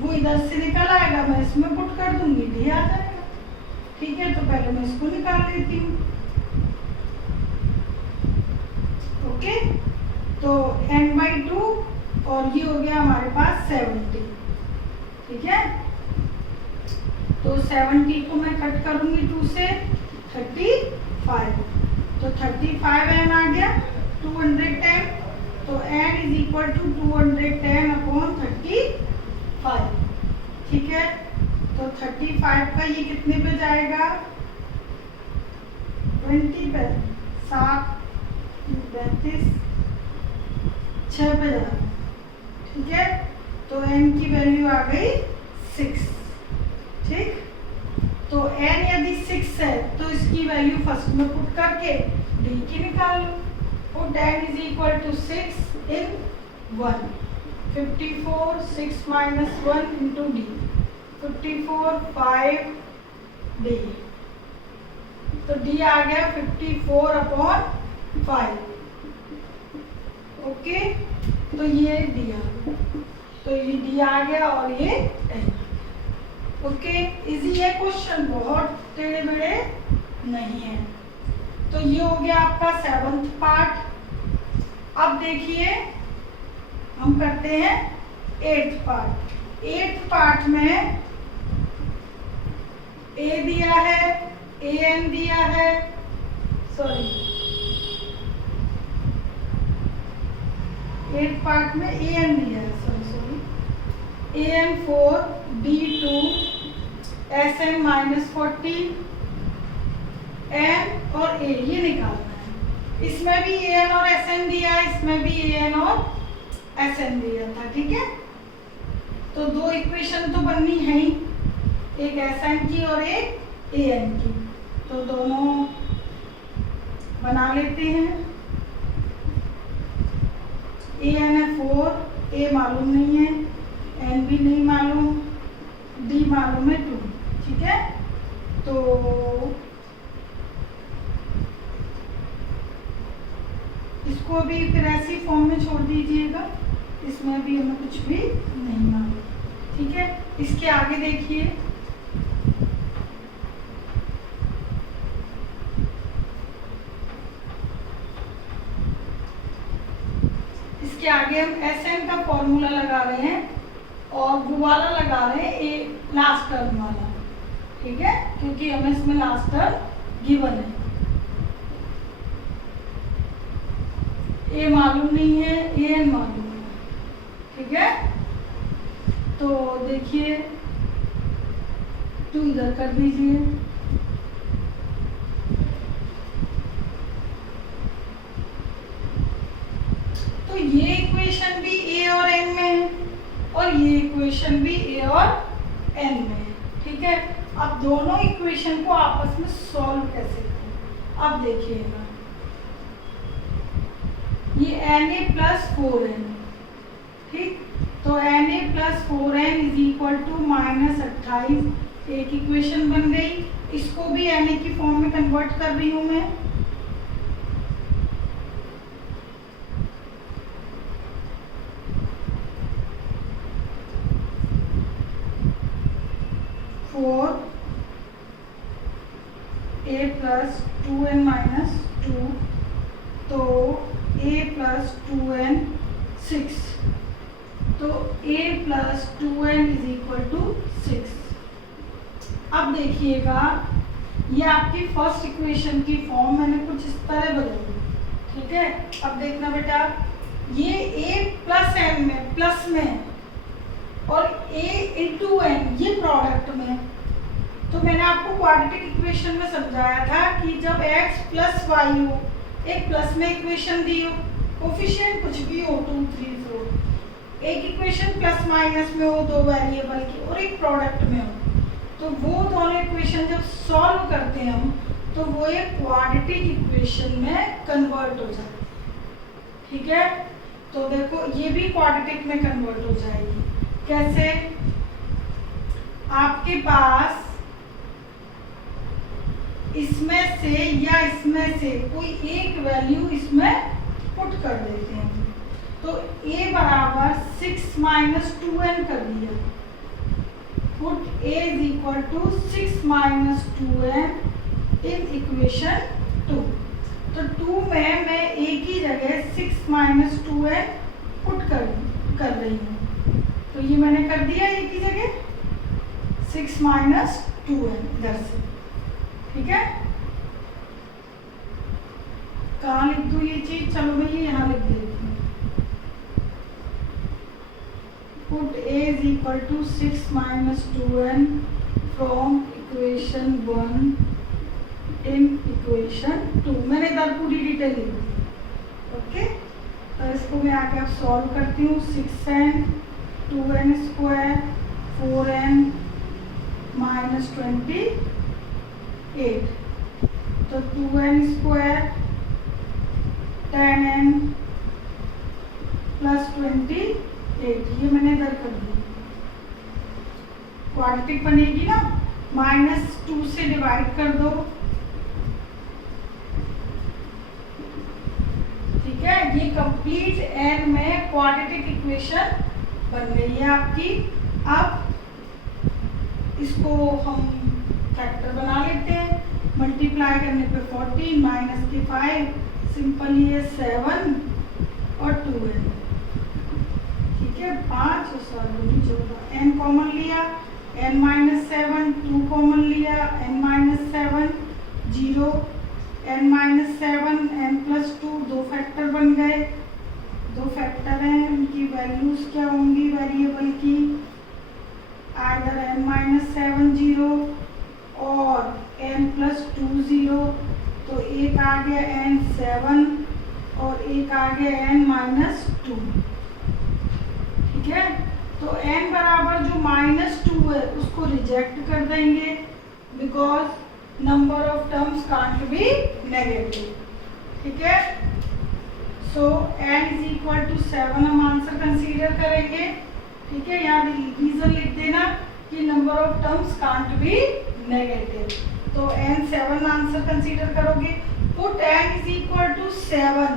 वो इधर से निकल आएगा, मैं इसमें पुट कर दूंगी, D आ जाएगा, ठीक है, तो पहले मैं इसको निकाल लेती हूँ। ओके, तो n/2 और ये हो गया हमारे पास 70। ठीक है, तो 70 को मैं कट करूंगी 2 से, 35, तो 35n आ गया 210, तो n इज इक्वल टू 210/35। ठीक है, तो 35 का ये कितने पे जाएगा, 20 पे, 7, 32, 6 पे जाएगा। ठीक है, तो n की वैल्यू आ गई 6। ठीक, तो n यदि 6 है तो इसकी वैल्यू फर्स्ट में पुट करके d की निकाल लो। Put n is equal to 6 in 1, 54, 6 minus 1 into d, 54, 5 d, तो d आ गया 54/5। ओके, तो ये d आ गया, तो ये d आ गया और ये n। ओके, इजी है क्वेश्चन, बहुत टेढ़े मेढ़े नहीं है। तो ये हो गया आपका 7th पार्ट। अब देखिए हम करते हैं 8th पार्ट। 8th पार्ट में a दिया है, an दिया है, सॉरी 8th पार्ट में an दिया है, sorry an4, b2, sn -40, n और a ये निकालना है। इसमें भी an और sn दिया है, इसमें भी an और sn दिया था। ठीक है, तो दो इक्वेशन तो बननी है ही, एक sn की और एक an की, तो दोनों बना लेते हैं। an है 4, a मालूम नहीं है, n भी नहीं मालूम, d मालूम है 2। ठीक है, तो इसको भी फिर ऐसी फॉर्म में छोड़ दीजिएगा, इसमें भी हमें कुछ भी नहीं मालूम। ठीक है, इसके आगे देखिए, इसके आगे हम Sn का फॉर्मूला लगा रहे हैं और वो वाला लगा रहे हैं ए लास्ट टर्म वाला। ठीक है, क्योंकि हमें इसमें लास्ट टर्म गिवन है, ए मालूम नहीं है, an मालूम है। ठीक है, तो देखिए 2 इधर कर दीजिए, तो ये इक्वेशन भी a और n में है और ये इक्वेशन भी a और n में है। ठीक है, अब दोनों इक्वेशन को आपस में सॉल्व कैसे करें, अब देखिएगा, ये na प्लस 4n, ठीक, तो na plus 4n is equal to -28, एक इक्वेशन बन गई। इसको भी na की फॉर्म में कन्वर्ट कर रही हूं मैं। a प्लस 2n माइनस 2, तो a प्लस 2n 6, तो a plus 2n is equal to 6। अब देखिएगा, ये आपकी फर्स्ट इक्वेशन की फॉर्म मैंने कुछ इस तरह बदली। ठीक है, अब देखना बेटा, ये a प्लस n में प्लस में और a इंटू n ये प्रोडक्ट में, तो मैंने आपको क्वाड्रेटिक इक्वेशन में समझाया था कि जब x प्लस वाई हो, एक प्लस में इक्वेशन दी हो, कोफिशिएंट कुछ भी हो 2, 3, 4, एक इक्वेशन प्लस माइनस में हो 2 वेरिएबल की और एक प्रोडक्ट में हो, तो वो दोनों इक्वेशन जब सॉल्व करते हैं हम, तो वो एक क्वाड्रेटिक इक्वेशन में कन्वर्ट हो जाती है। ठीक है, तो देखो ये भी क्वाड्रेटिक में कन्वर्ट हो जाएगी। कैसे, आपके पास इसमें से या इसमें से कोई एक वैल्यू इसमें पुट कर देते हैं, तो a बराबर 6 - 2n कर दिया, put a is equal to 6 minus 2n in equation 2। तो 2 में मैं a की जगह 6 माइनस 2n पुट कर रही हूँ। तो ये मैंने कर दिया a की जगह 6 माइनस 2n इधर से, ठीक है। कहाँ लिख दूँ ये चीज, चलो मैं ये यहाँ लिख देती हूँ। Put a is equal to 6 minus 2n from equation 1 in equation 2। मैंने इधर पूरी डिटेल लिख दी, ओके। तो इसको मैं आगे अब सॉल्व करती हूँ। 6n 2n square 4n minus 28, तो 2n स्क्वायर 10n प्लस 28, ये मैंने इधर कर दी। क्वाड्रेटिक बनेगी ना, -2 से डिवाइड कर दो, ठीक है। ये कंप्लीट n में क्वाड्रेटिक इक्वेशन बन गई है आपकी। अब इसको हम फैक्टर बना लेते हैं। मल्टीप्लाई करने पे 14 माइनस के 5, सिंपल ये 7 और 2n, ठीक है। 5 और 7 14, n कॉमन लिया, n माइनस 7, 2 कॉमन लिया, n minus 7 0, n minus 7 n plus 2, 2 factor बन गए। 2 फैक्टर हैं, उनकी वैल्यूज क्या होंगी वेरिएबल की, आइदर n माइनस 7 0 और n प्लस 2 0। तो एक आ गया n 7 और एक आ गया n माइनस 2, ठीक है। तो n बराबर जो -2 है उसको रिजेक्ट कर देंगे, because number of terms can't be negative, ठीक है। सो n इज इक्वल टू 7 हम आंसर कंसीडर करेंगे, ठीक है। यहाँ रीजन लिख देना कि number of terms can't be negative. तो n 7 आंसर कंसीडर करोगे। Put n is equal to 7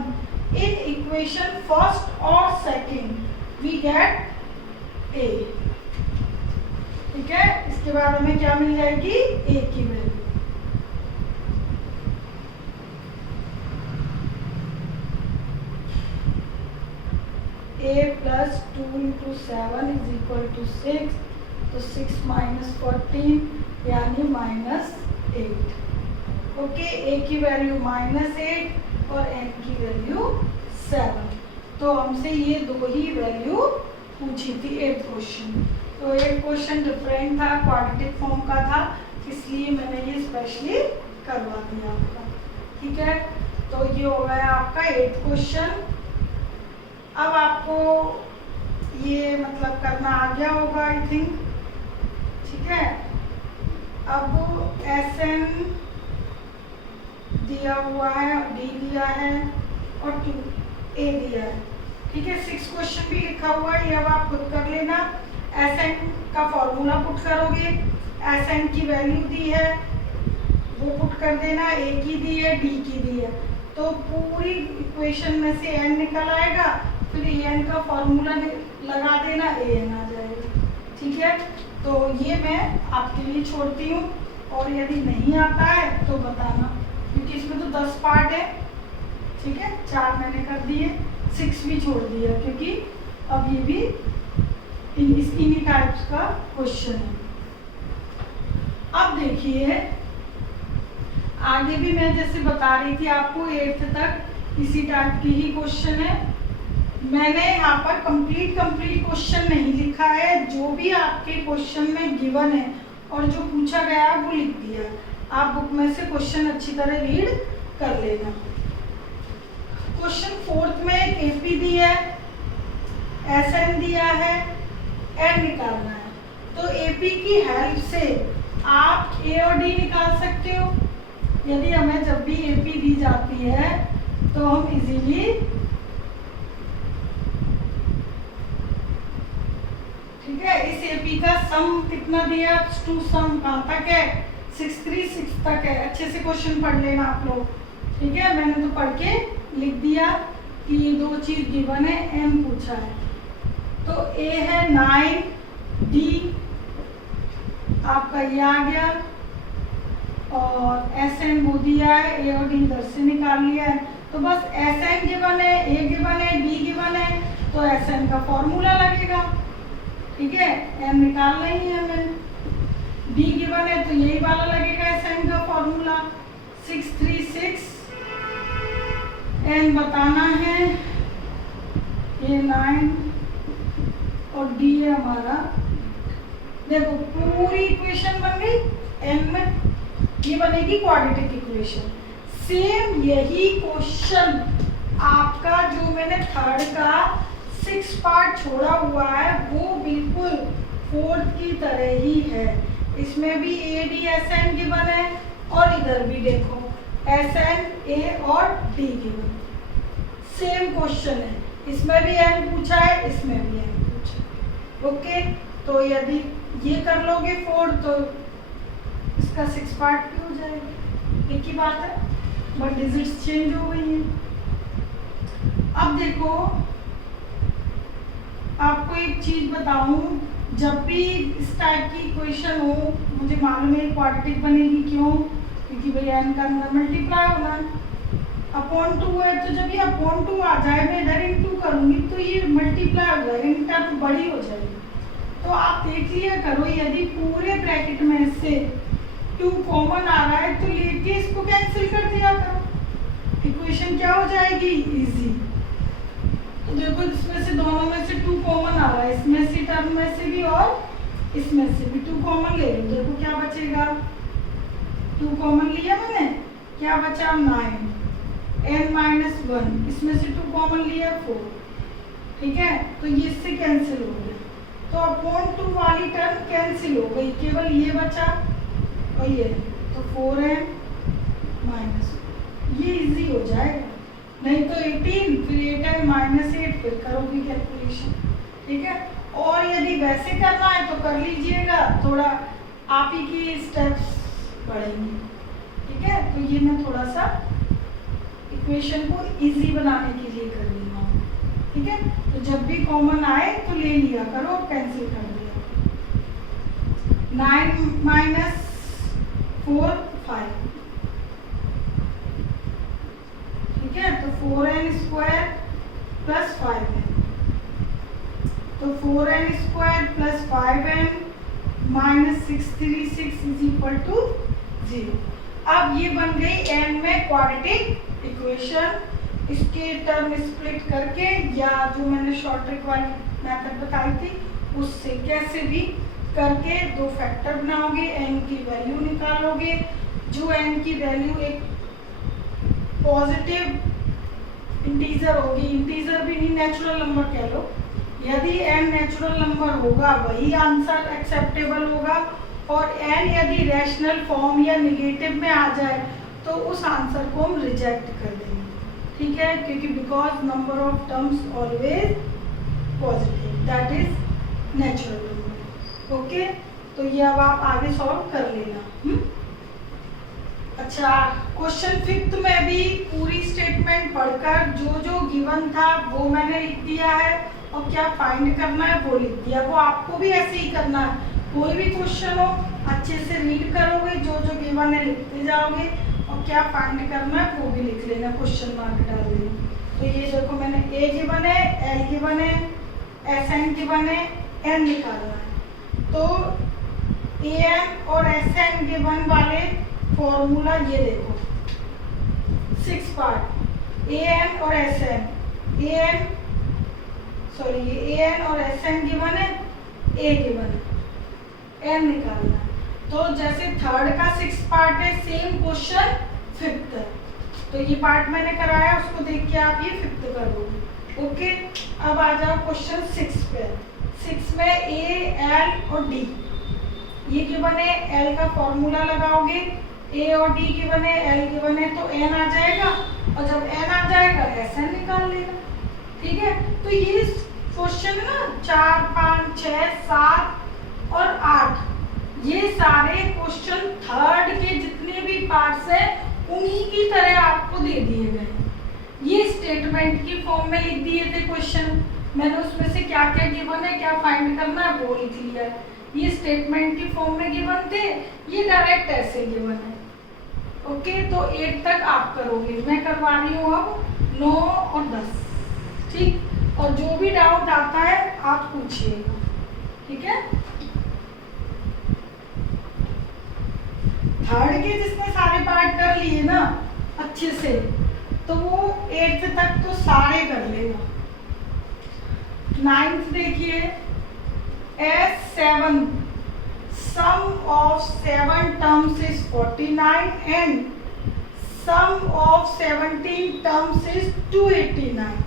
in equation first और सेकंड, वी गेट a, ठीक है। इसके बाद हमें क्या मिल जाएगी, a की value. a plus 2 into 7 is equal to 6, तो 6 माइनस 14 यानी -8, ओके। a की वैल्यू -8 और n की वैल्यू 7। तो हमसे ये 2 ही वैल्यू पूछी थी 8th क्वेश्चन। तो 8th क्वेश्चन डिफरेंट था, क्वाड्रेटिक फॉर्म का था, इसलिए मैंने ये स्पेशली करवा दिया आपका, ठीक है। तो ये हो गया आपका 8th क्वेश्चन। अब आपको ये मतलब करना आ गया होगा आई थिंक, ठीक है। अब Sn दिया हुआ है, D दिया है और 2A दिया है, ठीक है। 6 क्वेश्चन भी लिखा हुआ है, ये अब आप खुद कर लेना। Sn का फॉर्मूला पुट करोगे, Sn की वैल्यू दी है वो पुट कर देना, A की दी है, D की दी है, तो पूरी इक्वेशन में से n निकल आएगा, फिर an का फॉर्मूला लगा देना, an आ जाएगा, ठीक है। तो ये मैं आपके लिए छोड़ती हूँ, और यदि नहीं आता है तो बताना, क्योंकि इसमें तो 10 पार्ट है, ठीक है। 4 मैंने कर दिए, 6 भी छोड़ दिया, क्योंकि अब ये भी इन्हीं टाइप्स का क्वेश्चन है। अब देखिए आगे भी मैं जैसे बता रही थी आपको 8th तक इसी टाइप की ही क्वेश्चन है। मैंने यहाँ पर कंप्लीट क्वेश्चन नहीं लिखा है, जो भी आपके क्वेश्चन में गिवन है और जो पूछा गया है वो लिख दिया। आप बुक में से क्वेश्चन अच्छी तरह रीड कर लेना। क्वेश्चन 4th में एपी दिया है, एसएन दिया है, एन निकालना है। तो एपी की हेल्प से आप ए और डी निकाल सकते हो। यदि हमें जब भी एपी दी जाती है तो हम इजीली ठीक है, इस एपी का सम कितना दिया, 2 सम कहाँ तक है, 636 तक है। अच्छे से क्वेश्चन पढ़ लेना आप लोग, ठीक है। मैंने तो पढ़ के लिख दिया कि ये 2 चीज गिवन है, एम पूछा है। तो ए है 9, डी आपका ये आ गया, और एस एन वो दिया है, ए और डी इधर से निकाल लिया है। तो बस एस एन गिवन है, ए गिवन है, डी गिवन है, तो एस एन का फॉर्मूला लगेगा। ठीक है, एन निकालना ही है हमें। डी गिवन है तो यही वाला लगेगा एस एन का फॉर्मूला 636। एन बताना है, ए 9 और डी है हमारा। देखो पूरी इक्वेशन बन गई एन में, ये बनेगी क्वाड्रेटिक इक्वेशन। सेम यही क्वेश्चन आपका जो मैंने थर्ड का 6 पार्ट छोड़ा हुआ है वो बिल्कुल फोर्थ की तरह ही है। इसमें भी A D S N given है और इधर भी देखो एस एन ए और डी गिवन। सेम क्वेश्चन है, इसमें भी एन पूछा है, इसमें भी एन पूछा है। ओके, तो यदि ये कर लोगे 4 तो इसका 6 पार्ट भी हो जाएगा। एक ही बात है, बट डिजिट्स चेंज हो गई हैं। अब देखो आपको एक चीज बताऊं, जब भी इस टाइप की इक्वेशन हो, मुझे मालूम है क्वाड्रेटिक बनेगी, क्यों? क्योंकि भाई एन का अंदर मल्टीप्लाई होना है, अपॉन 2 है, तो जब ये अपॉन 2 आ जाए मैं इधर इनटू करूंगी तो ये मल्टीप्लाई हो जाएगा, इन टर्म बड़ी हो जाएगी। तो आप देख लिया करो, यदि पूरे ब्रैकेट में से 2 कॉमन आ रहा है तो लेके इसको कैंसिल कर दिया करो, इक्वेशन क्या हो जाएगी? इजी। तो देखो इसमें से दोनों में से 2 कॉमन आ रहा है, इसमें से टर्म में से भी और इसमें से भी 2 कॉमन ले लो। देखो क्या बचेगा, 2 कॉमन लिया मैंने, क्या बचा? 9 n-1, इसमें से 2 कॉमन लिया 4। ठीक है, तो ये इससे कैंसिल हो गया, तो अपॉन 2 वाली टर्म कैंसिल हो गई, केवल ये बचा और ये, तो 4n - ये इजी हो जाएगा। नहीं तो 18 फिर 8n - 8 फिर करोगे कैलकुलेशन। ठीक है, और यदि वैसे करना है तो कर लीजिएगा, थोड़ा आप ही की स्टेप्स बढ़ेंगे। ठीक है, तो ये मैं थोड़ा सा इक्वेशन को इजी बनाने के लिए कर रही हूँ। ठीक है, तो जब भी कॉमन आए तो ले लिया करो, कैंसिल कर दिया। 9 - 4 5। ठीक है, तो 4n² + 5n, तो 4n² + 5n - 636 = 0। अब ये बन गई n में क्वाड्रेटिक इक्वेशन। इसके टर्म स्प्लिट करके या जो मैंने शॉर्ट ट्रिक वाली मेथड बताई थी उससे कैसे भी करके 2 फैक्टर बनाओगे, n की वैल्यू निकालोगे। जो n की वैल्यू एक पॉजिटिव इंटीजर होगी, इंटीजर भी नहीं नेचुरल नंबर कह लो, यदि n नेचुरल नंबर होगा वही आंसर एक्सेप्टेबल होगा, और n यदि रैशनल फॉर्म या निगेटिव में आ जाए तो उस आंसर को हम रिजेक्ट कर देंगे। ठीक है, क्योंकि because number of terms always positive, that is natural number. Okay, तो ये अब आप आगे सॉल्व कर लेना। अच्छा, क्वेश्चन 5th में भी पूरी स्टेटमेंट पढ़कर जो जो गिवन था वो मैंने लिख दिया है, और क्या फाइंड करना है वो लिख दिया। वो आपको भी ऐसे ही करना है, कोई भी क्वेश्चन हो अच्छे से रीड करोगे, जो जो गिवन है लिखते जाओगे, और क्या फाइंड करना है वो भी लिख लेना, क्वेश्चन मार्क डाल देना। तो ये देखो मैंने ए गिवन है, एल गिवन है, एस एन गिवन है, एन निकालना है। तो ए एन और एस एन गिवन वाले फॉर्मूला ये देखो 6 पार्ट, ए एन और S N, A N sorry A N और एस एन गिवन है, ए गिवन है, एन निकालना है। तो जैसे थर्ड का 6 पार्ट है, सेम क्वेश्चन 5th है, तो ये पार्ट मैंने कराया, उसको देख के आप ये 5th कर दोगे। ओके, अब आ जाओ क्वेश्चन 6 पे। 6 में ए एल और डी ये गिवन है, एल का फॉर्मूला लगाओगे, ए और डी गिवन है, एल गिवन है, तो एन आ जाएगा, और जब एन आ जाएगा एस एन निकाल लेगा। ठीक है, तो ये क्वेश्चन ना 4 5 6 7 और 8 ये सारे क्वेश्चन थर्ड के जितने भी पार्ट्स हैं उन्हीं की तरह आपको दे दिए गए। ये स्टेटमेंट की फॉर्म में लिख दिए थे क्वेश्चन, मैंने उसमें से क्या क्या गिवन है, क्या फाइंड करना है वो लिख लिया है। ये स्टेटमेंट की फॉर्म में गिवन थे, ये डायरेक्ट ऐसे गिवन है। ओके, तो 8 तक आप करोगे, मैं करवा रही हूँ अब 9 और 10, ठीक। और जो भी डाउट आता है आप पूछिएगा, ठीक है। थर्ड के जिसने सारे पार्ट कर लिए ना अच्छे से, तो वो 8th तक तो सारे कर लेगा। 9th देखिए, S7 sum of 7 terms is 49 and sum of 17 terms is 289.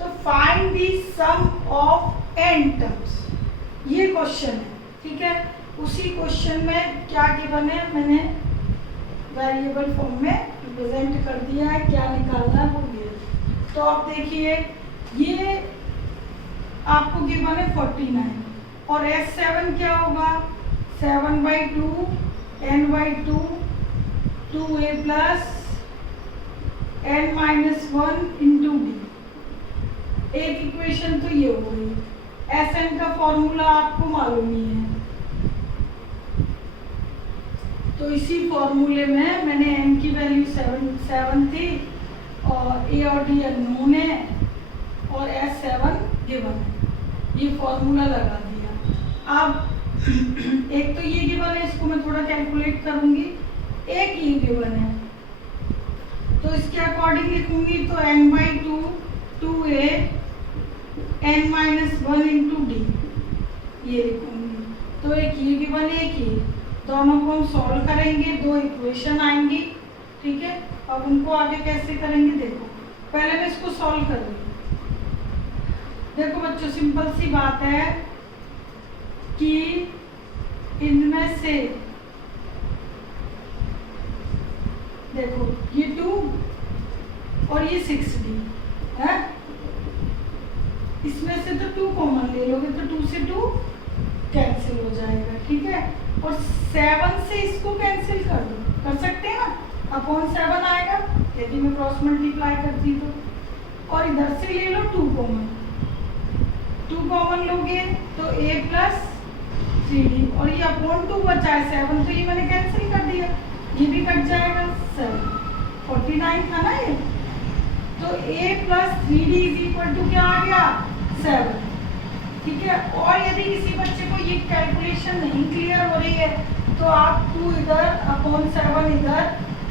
तो find the sum of n terms, ये क्वेश्चन है, ठीक है। उसी क्वेश्चन में क्या गिवन है मैंने वेरिएबल फॉर्म में रिप्रेजेंट कर दिया है, क्या निकालना है वो ये। तो आप देखिए, ये आपको गिवन है 49 और S7 क्या होगा, 7/2 n/2 2a plus n-1 into D. एक इक्वेशन तो ये हो गई। Sn का फॉर्मूला आपको मालूम ही है, तो इसी फॉर्मूले में मैंने n की वैल्यू 7 थी और a और d अननोन है और S7 गिवन है, ये फॉर्मूला लगा दिया। अब एक तो ये गिवन है, इसको मैं थोड़ा कैलकुलेट करूंगी, एक ये गिवन है तो इसके अकॉर्डिंग लिखूंगी, तो n/2 2a n-1 into D ये लिखूंगी। तो एक ये गिवन है, एक ये, दोनों को हम सॉल्व करेंगे, दो इक्वेशन आएंगी, ठीक है। अब उनको आगे कैसे करेंगे देखो, पहले मैं इसको सॉल्व कर रही हूँ। देखो बच्चों, सिंपल सी बात है कि इनमें से देखो ये 2 और ये 6d है, इसमें से तो 2 कॉमन ले लोगे तो 2 से 2 कैंसिल हो जाएगा, ठीक है। और 7 से इसको कैंसिल कर दो, कर सकते हैं ना, अपॉन 7 आएगा यदि मैं क्रॉस मल्टीप्लाई करती तो। और इधर से ले लो 2 कॉमन, 2 कॉमन लोगे तो a प्लस 3d और ये अपॉन 2 बचा है 7, तो ये मैंने कैंसिल कर दिया, ये भी कट जाएगा 7, 49 था ना ये, तो a plus 3d is equal to क्या आ गया 7, ठीक है। और यदि किसी बच्चे को ये कैलकुलेशन नहीं क्लियर हो रही है तो आप 2 इधर अपॉन 7 इधर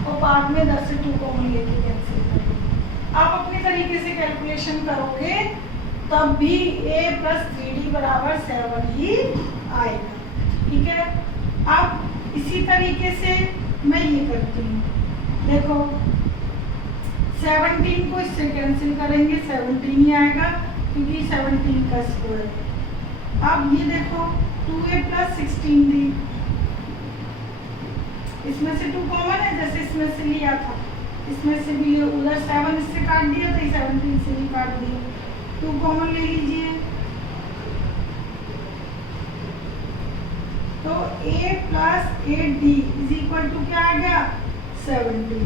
और बाद में 10 से 2 कॉमन लेके कैंसिल करेंगे। आप अपने तरीके से कैलकुलेशन करोगे तब भी a प्लस 3d बराबर 7 ही आएगा, ठीक है। अब इसी तरीके से मैं ये करती हूँ, देखो 17 को इससे कैंसिल करेंगे, 17 ही आएगा क्योंकि 17 का स्क्वायर है। अब ये देखो 2a प्लस 16d, इसमें से 2 कॉमन है, जैसे इसमें से लिया था इसमें से भी उधर 7 इससे काट दिया तो 17 से भी काट दिया, 2 कॉमन ले लीजिए, तो a plus 8d is equal to क्या आ गया 17।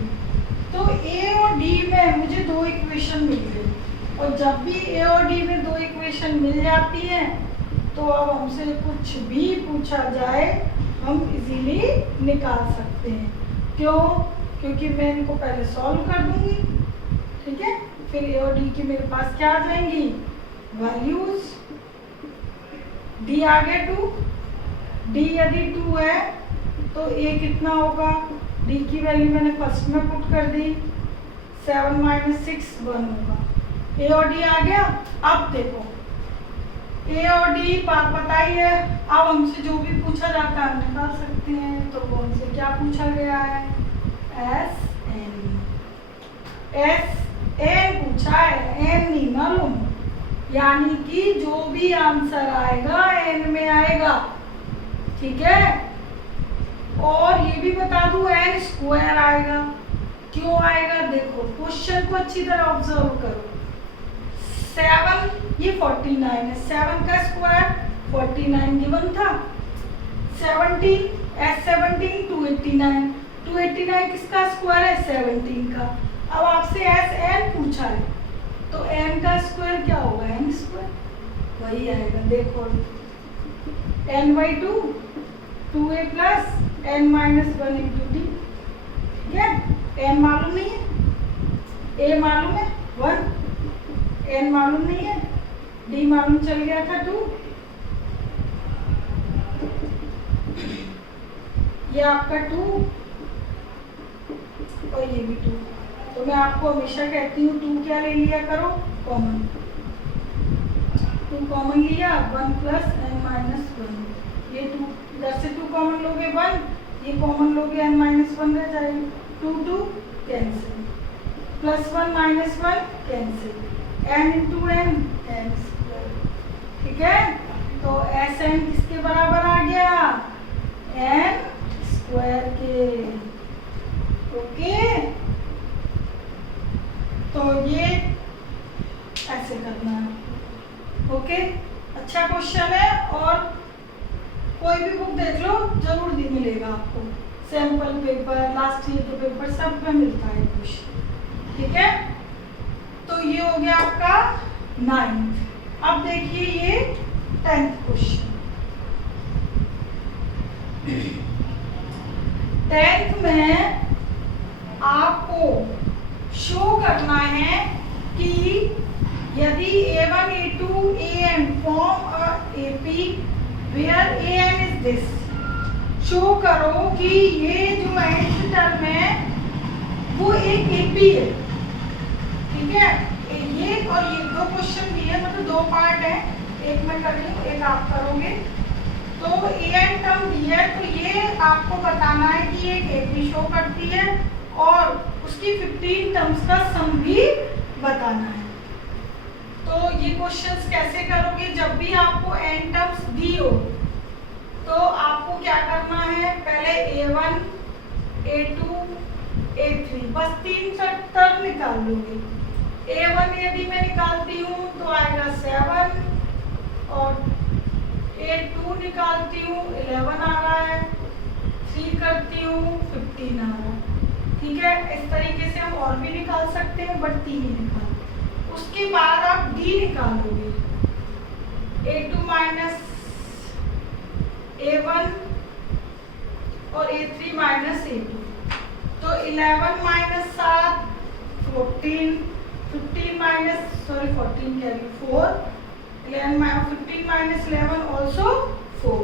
तो a और d में मुझे 2 इक्वेशन मिल गई, और जब भी a और d में 2 इक्वेशन मिल जाती हैं तो अब हमसे कुछ भी पूछा जाए हम इजीली निकाल सकते हैं। क्यों? क्योंकि मैं इनको पहले सॉल्व कर दूंगी, ठीक है, फिर a और d की मेरे पास क्या आ जाएंगी वैल्यूज। d आ गया 2, d यदि 2 है तो a कितना होगा, d की वैल्यू मैंने फर्स्ट में पुट कर दी, 7 - 6 1 होगा, a और d आ गया। अब देखो a और d बात बताई है, अब हमसे जो भी पूछा जाता है हम निकाल सकते हैं। तो कौन से क्या पूछा गया है, Sn पूछा है, n नहीं मालूम, यानी कि जो भी आंसर आएगा n में आएगा, ठीक है। और ये भी बता दूं n स्क्वायर आएगा, क्यों आएगा देखो क्वेश्चन को अच्छी तरह ऑब्जर्व करो। 7 ये 49 है, 7 का स्क्वायर 49 गिवन था, 17 S17 289, 289 किसका स्क्वायर है 17 का। अब आपसे Sn पूछा है तो n का स्क्वायर क्या होगा n स्क्वायर, वही आएगा। देखो n/2 2a plus n-1 into D. ठीक है, n मालूम नहीं है, a मालूम है 1, n मालूम नहीं है, d मालूम चल गया था 2, ये आपका 2 और ये भी 2। तो मैं आपको हमेशा कहती हूँ 2 क्या ले लिया करो, कॉमन। 2 कॉमन लिया, 1 प्लस n-1, ये 2 इधर से 2 कॉमन लोगे 1, ये कॉमन लोगे n-1 रह जाएगी, 2 2 cancel, +1 -1 cancel, n into n n square. ठीक है, तो Sn किसके बराबर आ गया, n स्क्वायर के। ओके, तो ये ऐसे करना है। ओके, अच्छा क्वेश्चन है, और कोई भी बुक देख लो जरूर मिलेगा आपको, सैंपल पेपर, लास्ट ईयर के पेपर, सब में मिलता है क्वेश्चन। ठीक है, तो ये हो गया आपका 9th। अब देखिए ये 10th क्वेश्चन। 10th में आपको शो करना है कि यदि A1 A2 An form a AP where An is this, show करो कि ये जो nth टर्म है वो एक AP है। ठीक है, ये और ये 2 क्वेश्चन दिए, मतलब 2 पार्ट है, एक मैं कर रही हूँ, एक आप करोगे। तो An टर्म दिया है, तो ये आपको बताना है कि ये AP शो करती है, और उसकी 15 टर्म्स का सम भी बताना है। तो ये क्वेश्चंस कैसे करोगे, जब भी आपको n टर्म्स दी हो तो आपको क्या करना है, पहले A1 A2 A3 बस 3 टर्म निकाल लोगे। A1 यदि मैं निकालती हूँ तो आएगा 7, और A2 निकालती हूँ 11 आ रहा है, 3 करती हूँ 15 आ रहा है। ठीक है, इस तरीके से हम और भी निकाल सकते हैं, बट 3 ही निकाल। उसके बाद आप D निकालोगे, A2 माइनस A1 और A3 माइनस A2, तो 11 minus 7 14, 15 minus 14 carry 4, 15 minus 11 also 4।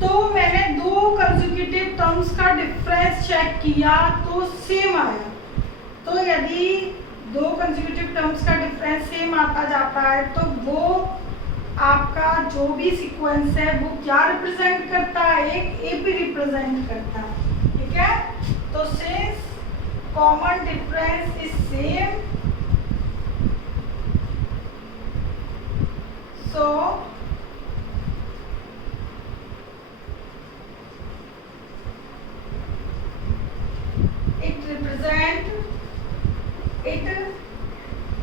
तो मैंने 2 कंसेक्यूटिव टर्म्स का डिफरेंस चेक किया तो सेम आया। तो यदि 2 कंसेक्यूटिव टर्म्स का डिफरेंस सेम आता जाता है तो वो आपका जो भी सीक्वेंस है वो क्या रिप्रेजेंट करता है, एक एपी रिप्रेजेंट करता है। ठीक है, तो since common difference is same, so it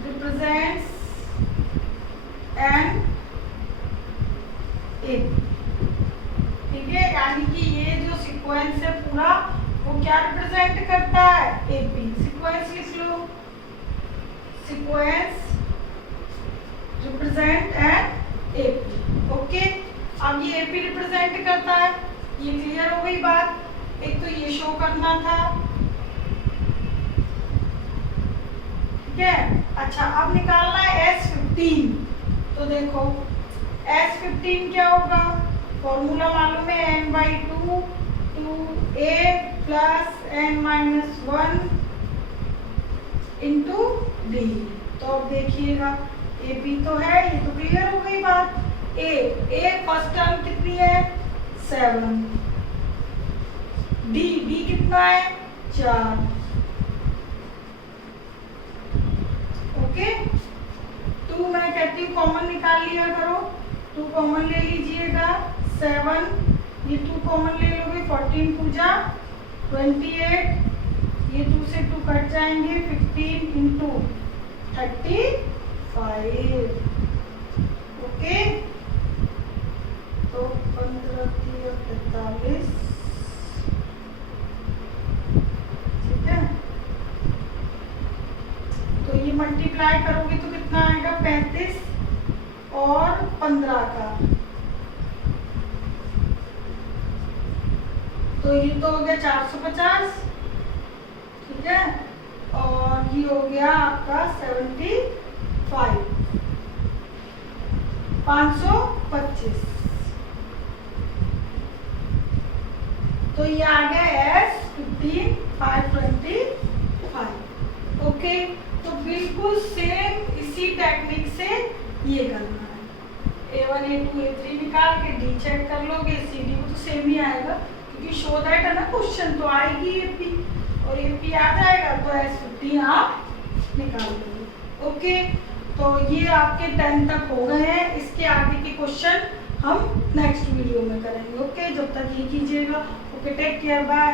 represents an AP। ठीक है, यानी कि ये जो सीक्वेंस है पूरा वो क्या रिप्रेजेंट करता है, AP। सीक्वेंस लिख लो, sequence represent an AP। Okay, अब ये AP रिप्रेजेंट करता है, ये क्लियर हो गई बात। एक तो ये शो करना था। ठीक है, अच्छा अब निकालना है S15। तो देखो S15 क्या होगा, फॉर्मूला मालूम है n/2 2a plus n-1 into D. तो अब देखिएगा AP तो है, ये तो क्लियर हो गई बात। A फर्स्ट टर्म कितनी है 7, D कितना है 4। ओके, 2 मैं कहती हूँ कॉमन निकाल लिया करो, 2 कॉमन ले लीजिएगा, 7 ये 2 कॉमन ले लोगे, 14 पूजा 28, ये 2 से 2 कट जाएंगे, 15 इंटू 35। ओके, तो 15 43 45। ठीक है, तो ये मल्टीप्लाई करोगे तो कितना आएगा 35 और 15 का तो ये तो हो गया 450, ठीक है, और ये हो गया आपका 75, 525। तो ये आ गया S15 525। ओके, तो बिल्कुल सेम इसी टेक्निक से ये करना है। A1 A2 A3 निकाल के D चेक कर लोगे, CD को तो सेम ही आएगा क्योंकि शो दैट है ना क्वेश्चन, तो आएगी AP और AP आ जाएगा तो S15 आप निकाल लोगे। ओके, तो ये आपके 10 तक हो गए हैं। इसके आगे के क्वेश्चन हम नेक्स्ट वीडियो में करेंगे। ओके, जब तक ये कीजिएगा। Okay, take care, bye.